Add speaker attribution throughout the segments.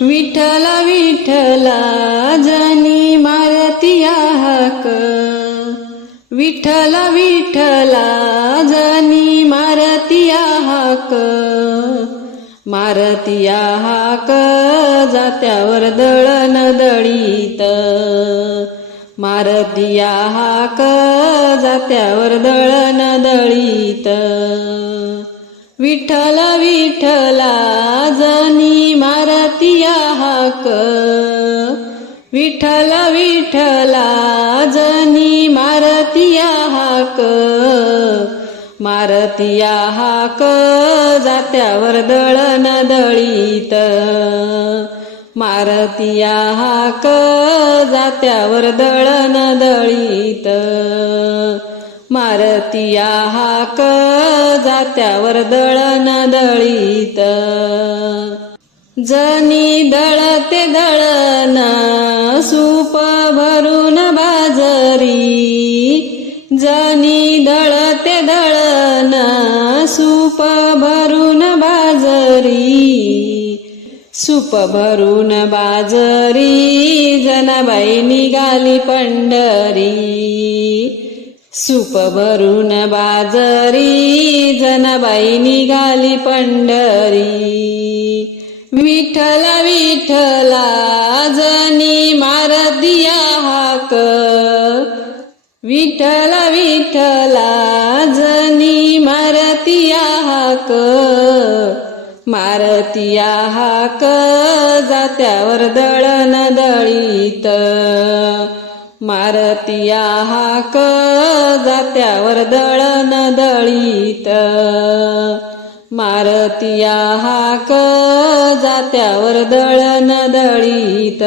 Speaker 1: विठ्ठल विठला जनी मारतिया हाक विठ्ठल विठ्ठला जनी मारतिया हाक मारतिया हाक जात्यावर दळण दळीत. मारतिया हाक जात्यावर दळण दळीत. विठ्ठल विठ्ठला जनी मार पाक विठ्ठल विठ्ठला जनी मारतिया हाक. मारतिया हाक जात्यावर दळण दळीत मारतिया हाक जात्यावर दळण दळीत मारतिया हाक जात्यावर दळण दळीत जनी दळते दळण सूप भरून बाजरी. जनी दळते दळण सूप भरून बाजरी. सूप भरून बाजरी जनाबाई निघाली पंढरी. सूप भरून बाजरी जनाबाई निघाली पंढरी. विठ्ठल विठला जनी मारदिया हाक. विठ्ठल विठ्ठला जनी मारतिया हाक. मारतिया हाक जात्यावर दळण दळीत. मारतिया हाक जात्यावर दळण दळीत. मारतिया हाक जात्यावर दळण दळीत.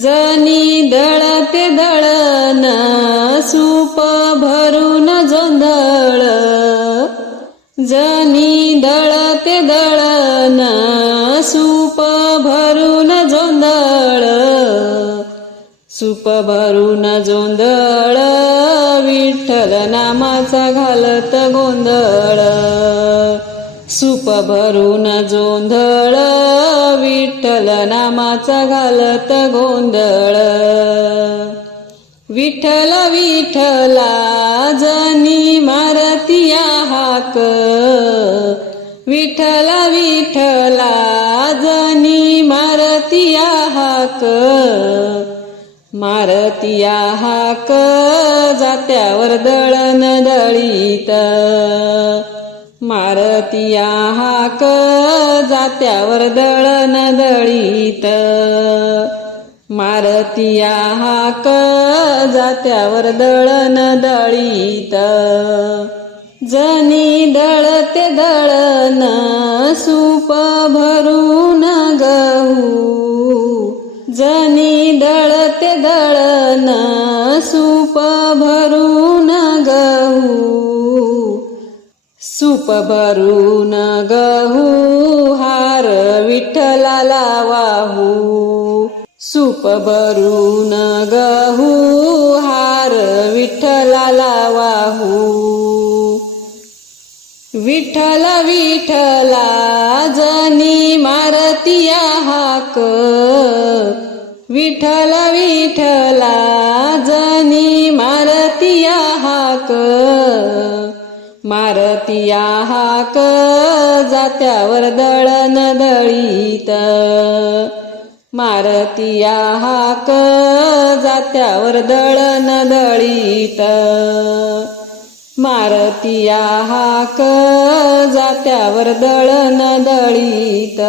Speaker 1: जनी दळते दळन सूप भरून जोंधळ. जनी दळते दळन सूप भरून जोंधळ. सूप भरून जोंधळ विठ्ठल नामाचा घालत गोंधळ. सुप भरून जोंधळ विठ्ठल नामाचा घालत गोंधळ. विठ्ठल विठ्ठला जनी मारतिया हाक विठ्ठल विठ्ठला जनी मारतिया हाक मारतिया हाक जात्यावर दळण दळीत. मारतिया हाक जात्यावर दळण दळीत. मारतिया हाक जात्यावर दळण दळीत. जनी दळते दळण सूप भरून गहू. जनी दळ भरून गहू सूप भरून गहू हार विठ्ठलाला वाहू. सूप भरून गहू हार विठ्ठलाला वाहू. विठ्ठल विठ्ठला जनी मारतिया हाक विठ्ठल विठला जनी मारतिया हाक. मारतिया हाक जात्यावर दळन दळीत. मारतिया हाक जात्यावर दळन दळीत. मारतिया हाक जात्यावर दळन दळीत.